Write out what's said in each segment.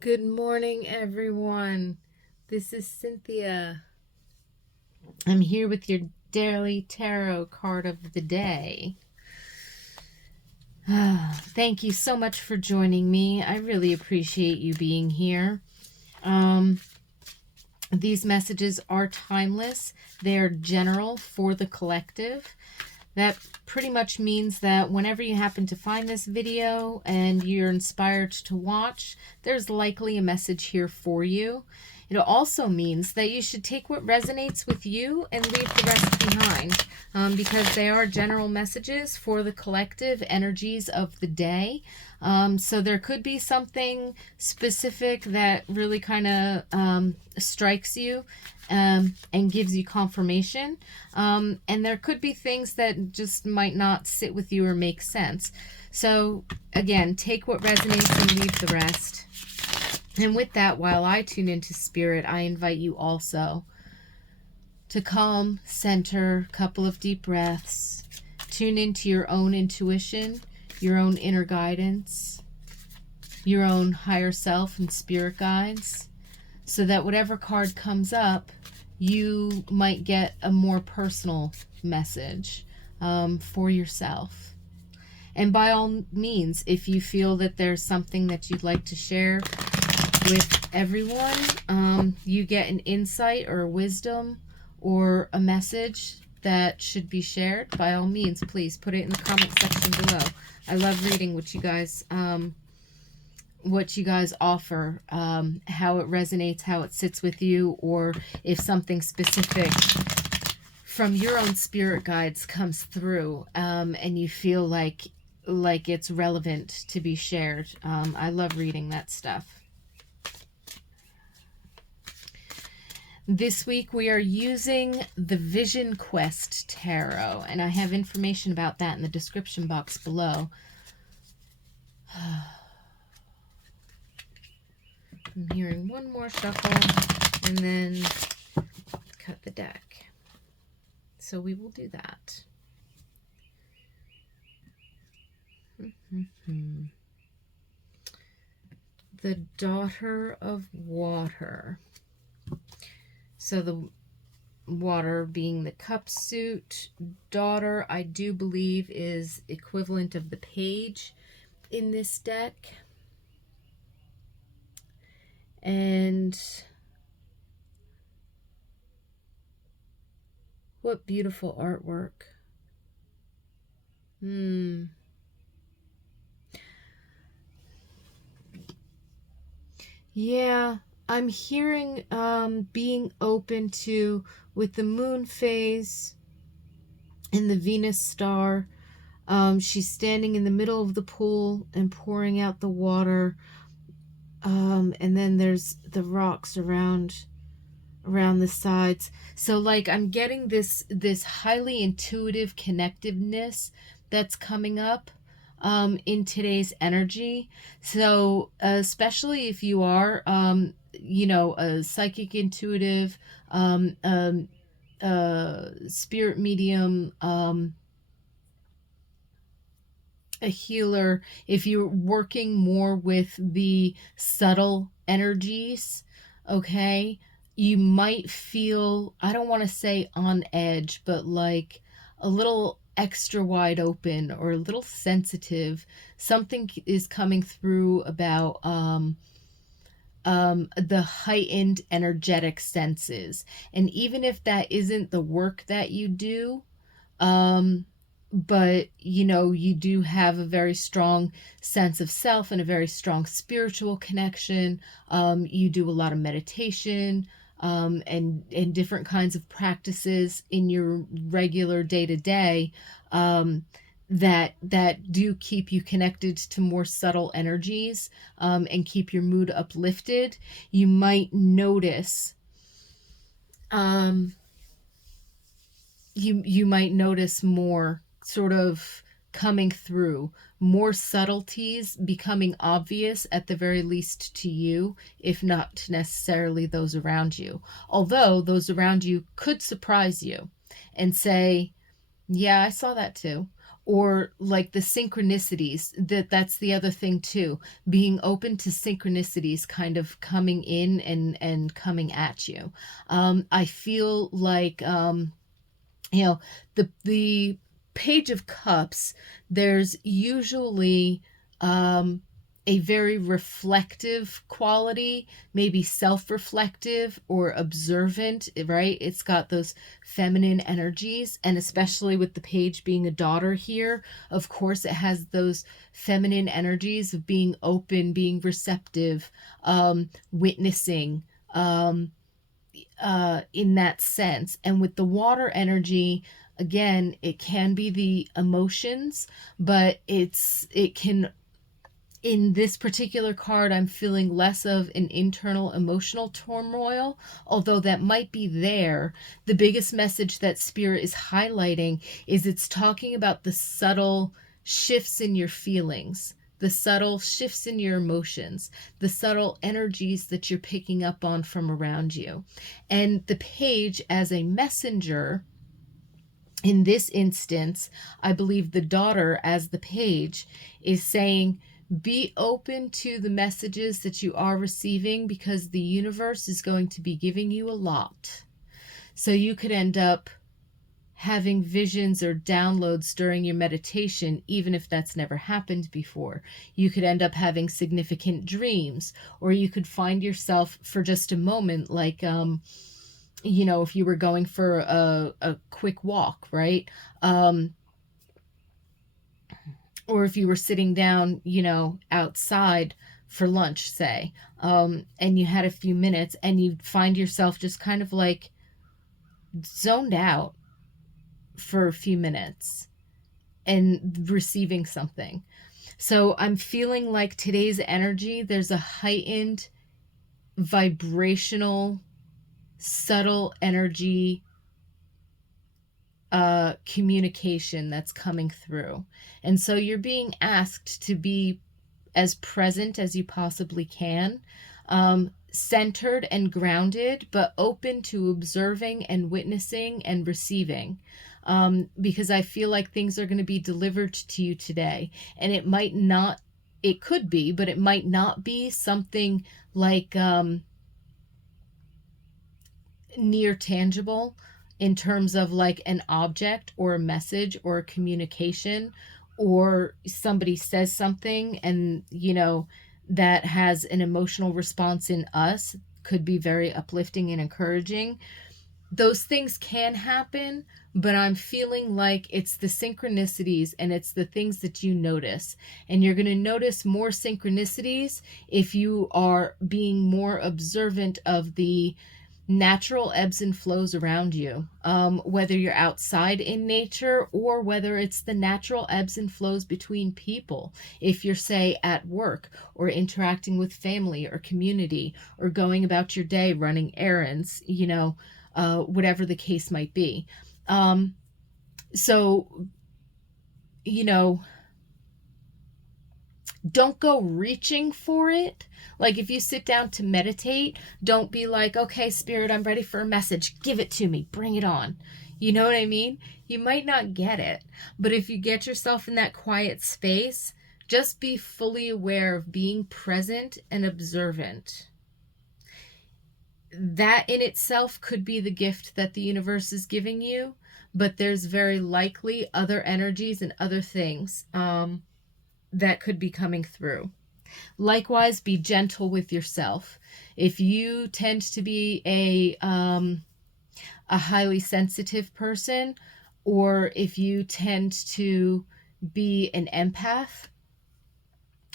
Good morning, everyone. This is Cynthia. I'm here with your daily tarot card of the day. Thank you so much for joining me. I really appreciate you being here. These messages are timeless. They are general for the collective. That pretty much means that whenever you happen to find this video and you're inspired to watch, there's likely a message here for you. It also means that you should take what resonates with you and leave the rest behind, because they are general messages for the collective energies of the day. So there could be something specific that really kind of strikes you and gives you confirmation. And there could be things that just might not sit with you or make sense. So again, take what resonates and leave the rest. And with that, while I tune into spirit, I invite you also to calm, center, a couple of deep breaths, tune into your own intuition, your own inner guidance, your own higher self and spirit guides, so that whatever card comes up, you might get a more personal message for yourself. And by all means, if you feel that there's something that you'd like to share with everyone, you get an insight or a wisdom or a message that should be shared, by all means, please put it in the comment section below. I love reading what you guys offer, how it resonates, how it sits with you, or if something specific from your own spirit guides comes through, and you feel like it's relevant to be shared. I love reading that stuff. This week we are using the Vision Quest Tarot, and I have information about that in the description box below. I'm hearing one more shuffle and then cut the deck. So we will do that. The Daughter of Water. So the water being the cup suit. Daughter, I do believe, is equivalent of the page in this deck. And what beautiful artwork. Yeah, I'm hearing being open to, with the moon phase and the Venus star, she's standing in the middle of the pool and pouring out the water, and then there's the rocks around the sides. So like I'm getting this highly intuitive connectiveness that's coming up in today's energy. So especially if you are a psychic, intuitive, spirit medium, a healer, if you're working more with the subtle energies, okay, you might feel, I don't want to say on edge, but like a little extra wide open or a little sensitive. Something is coming through about the heightened energetic senses. And even if that isn't the work that you do, but you do have a very strong sense of self and a very strong spiritual connection. You do a lot of meditation, and different kinds of practices in your regular day-to-day, that do keep you connected to more subtle energies, and keep your mood uplifted. You might notice you might notice more sort of coming through, more subtleties becoming obvious, at the very least to you, if not necessarily those around you. Although those around you could surprise you and say, yeah, I saw that too. or like the synchronicities, that's the other thing too, being open to synchronicities kind of coming in and coming at you. I feel like you know, the Page of Cups, there's usually a very reflective quality, maybe self-reflective or observant, right? It's got those feminine energies, and especially with the page being a daughter here, of course it has those feminine energies of being open, being receptive, witnessing, in that sense. And with the water energy, again, it can be the emotions, but it can, in this particular card, I'm feeling less of an internal emotional turmoil, although that might be there. The biggest message that Spirit is highlighting is it's talking about the subtle shifts in your feelings, the subtle shifts in your emotions, the subtle energies that you're picking up on from around you. And the page as a messenger, in this instance, I believe the daughter as the page is saying, be open to the messages that you are receiving, because the universe is going to be giving you a lot. So you could end up having visions or downloads during your meditation, even if that's never happened before. You could end up having significant dreams, or you could find yourself for just a moment, like, if you were going for a quick walk, right? Or if you were sitting down, outside for lunch, say, and you had a few minutes and you find yourself just kind of like zoned out for a few minutes and receiving something. So I'm feeling like today's energy, there's a heightened vibrational, subtle energy communication that's coming through. And so you're being asked to be as present as you possibly can, centered and grounded, but open to observing and witnessing and receiving. Because I feel like things are going to be delivered to you today. And it could be, but it might not be something like near tangible in terms of like an object or a message or a communication, or somebody says something and that has an emotional response in us, could be very uplifting and encouraging. Those things can happen, but I'm feeling like it's the synchronicities and it's the things that you notice. And you're going to notice more synchronicities if you are being more observant of the natural ebbs and flows around you, whether you're outside in nature or whether it's the natural ebbs and flows between people. If you're, say, at work or interacting with family or community or going about your day running errands, whatever the case might be. So, don't go reaching for it. Like if you sit down to meditate, don't be like, okay, Spirit, I'm ready for a message. Give it to me. Bring it on. You know what I mean? You might not get it. But if you get yourself in that quiet space, just be fully aware of being present and observant. That in itself could be the gift that the universe is giving you, but there's very likely other energies and other things that could be coming through. Likewise, be gentle with yourself. If you tend to be a highly sensitive person, or if you tend to be an empath,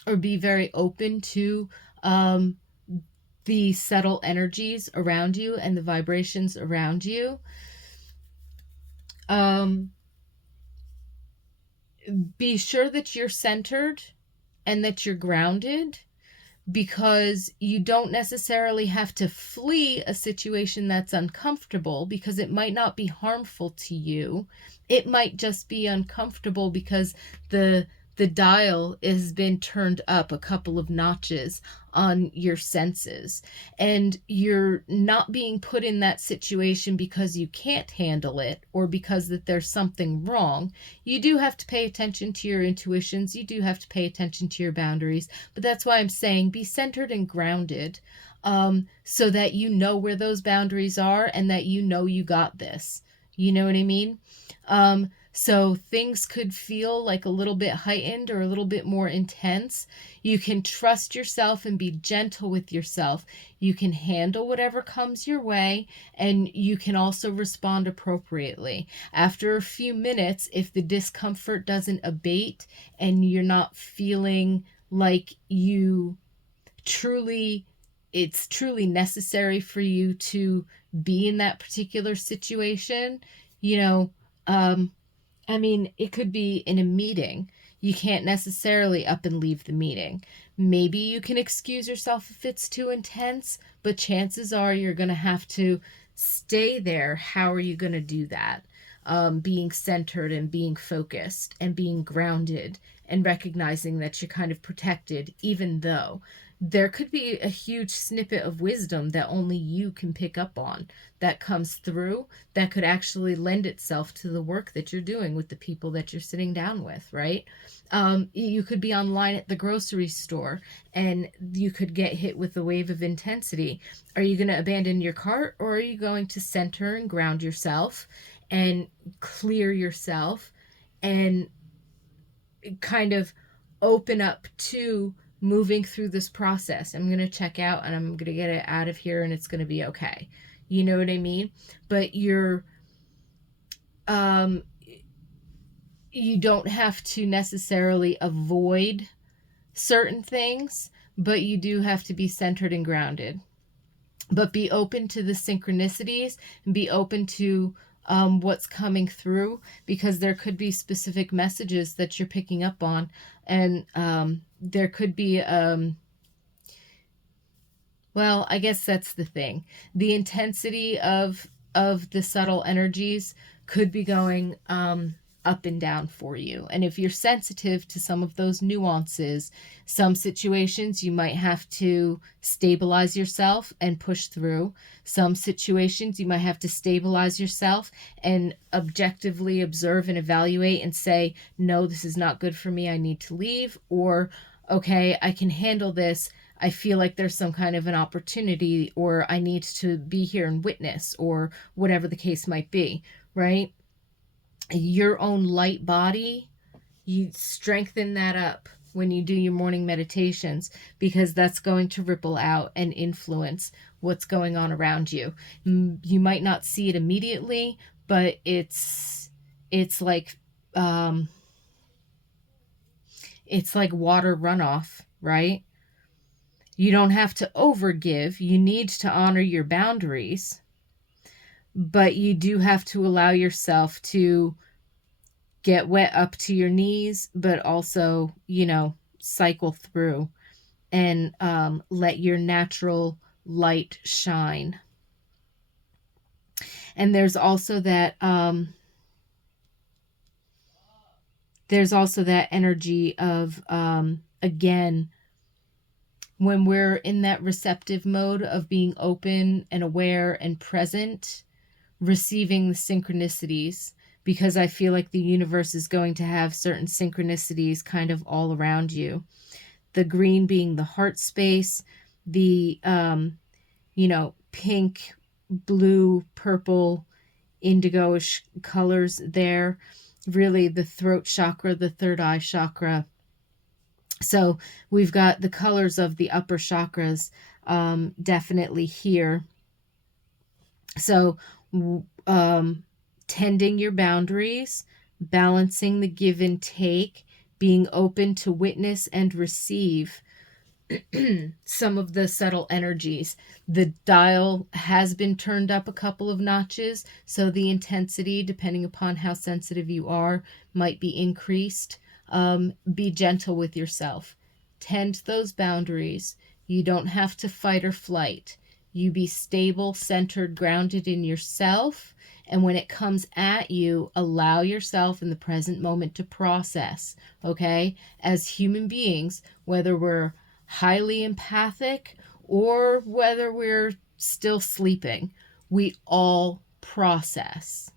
or be very open to the subtle energies around you and the vibrations around you, be sure that you're centered and that you're grounded, because you don't necessarily have to flee a situation that's uncomfortable, because it might not be harmful to you. It might just be uncomfortable because the the dial has been turned up a couple of notches on your senses, and you're not being put in that situation because you can't handle it or because that there's something wrong. You do have to pay attention to your intuitions. You do have to pay attention to your boundaries, but that's why I'm saying be centered and grounded, so that you know where those boundaries are and that you know you got this. You know what I mean? So things could feel like a little bit heightened or a little bit more intense. You can trust yourself and be gentle with yourself. You can handle whatever comes your way, and you can also respond appropriately. After a few minutes, if the discomfort doesn't abate and you're not feeling like it's truly necessary for you to be in that particular situation, you know, I mean, it could be in a meeting. You can't necessarily up and leave the meeting. Maybe you can excuse yourself if it's too intense, but chances are you're going to have to stay there. How are you going to do that? Being centered and being focused and being grounded and recognizing that you're kind of protected, even though there could be a huge snippet of wisdom that only you can pick up on that comes through that could actually lend itself to the work that you're doing with the people that you're sitting down with, right? You could be online at the grocery store and you could get hit with a wave of intensity. Are you going to abandon your cart, or are you going to center and ground yourself and clear yourself and kind of open up to moving through this process? I'm going to check out and I'm going to get it out of here and it's going to be okay. You know what I mean? But you don't have to necessarily avoid certain things, but you do have to be centered and grounded. But be open to the synchronicities and be open to what's coming through, because there could be specific messages that you're picking up on, and there could be well, I guess that's the thing. The intensity of the subtle energies could be going up and down for you. And if you're sensitive to some of those nuances, some situations you might have to stabilize yourself and push through. Some situations you might have to stabilize yourself and objectively observe and evaluate and say, no, this is not good for me, I need to leave. Or, okay, I can handle this, I feel like there's some kind of an opportunity, or I need to be here and witness, or whatever the case might be, right? Your own light body, you strengthen that up when you do your morning meditations, because that's going to ripple out and influence what's going on around you. You might not see it immediately, but it's like water runoff, right? You don't have to overgive. You need to honor your boundaries, but you do have to allow yourself to get wet up to your knees, but also, cycle through and let your natural light shine. And there's also that energy of, again, when we're in that receptive mode of being open and aware and present, receiving the synchronicities, because I feel like the universe is going to have certain synchronicities kind of all around you. The green being the heart space, the, pink, blue, purple, indigo-ish colors there, really the throat chakra, the third eye chakra. So we've got the colors of the upper chakras definitely here. So tending your boundaries, balancing the give and take, being open to witness and receive some of the subtle energies. The dial has been turned up a couple of notches, so the intensity, depending upon how sensitive you are, might be increased. Be gentle with yourself. Tend those boundaries. You don't have to fight or flight. You be stable, centered, grounded in yourself. And when it comes at you, allow yourself in the present moment to process, okay? As human beings, whether we're highly empathic or whether we're still sleeping, we all process.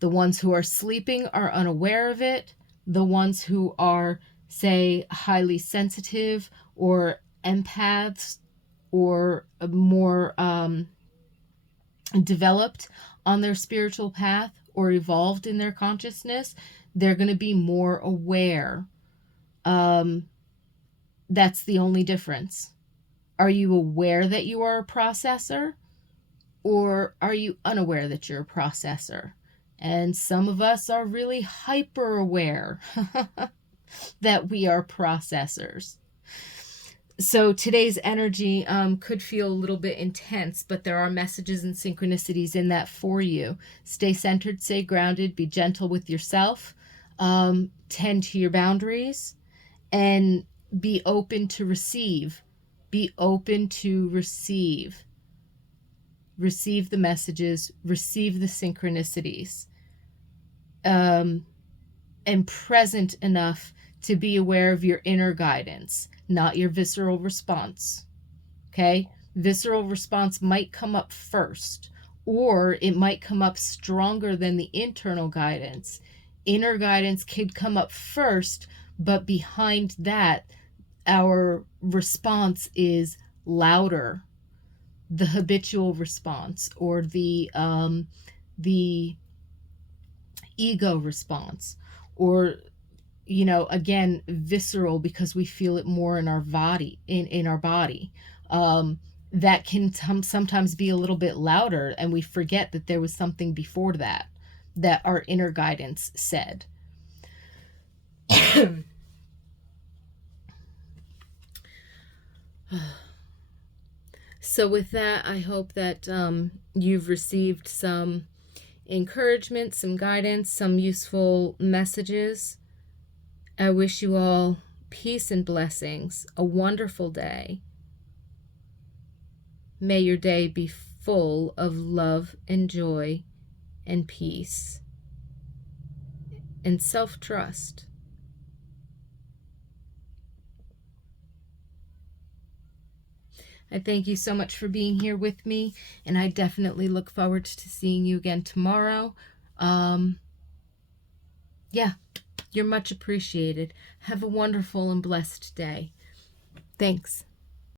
The ones who are sleeping are unaware of it. The ones who are, say, highly sensitive or empaths or more developed on their spiritual path or evolved in their consciousness, they're going to be more aware. That's the only difference. Are you aware that you are a processor, or are you unaware that you're a processor? And some of us are really hyper aware that we are processors. So today's energy could feel a little bit intense, but there are messages and synchronicities in that for you. Stay centered, stay grounded, be gentle with yourself, tend to your boundaries, and be open to receive. Be open to receive. Receive the messages, receive the synchronicities, and present enough to be aware of your inner guidance, not your visceral response. Okay? Visceral response might come up first, or it might come up stronger than the internal guidance. Inner guidance could come up first, but behind that, our response is louder. The habitual response, or the ego response, or again, visceral, because we feel it more in our body, in our body. That can sometimes be a little bit louder, and we forget that there was something before that our inner guidance said. So with that, I hope that you've received some encouragement, some guidance, some useful messages. I wish you all peace and blessings, a wonderful day. May your day be full of love and joy and peace and self-trust. I thank you so much for being here with me, and I definitely look forward to seeing you again tomorrow. Yeah, you're much appreciated. Have a wonderful and blessed day. Thanks.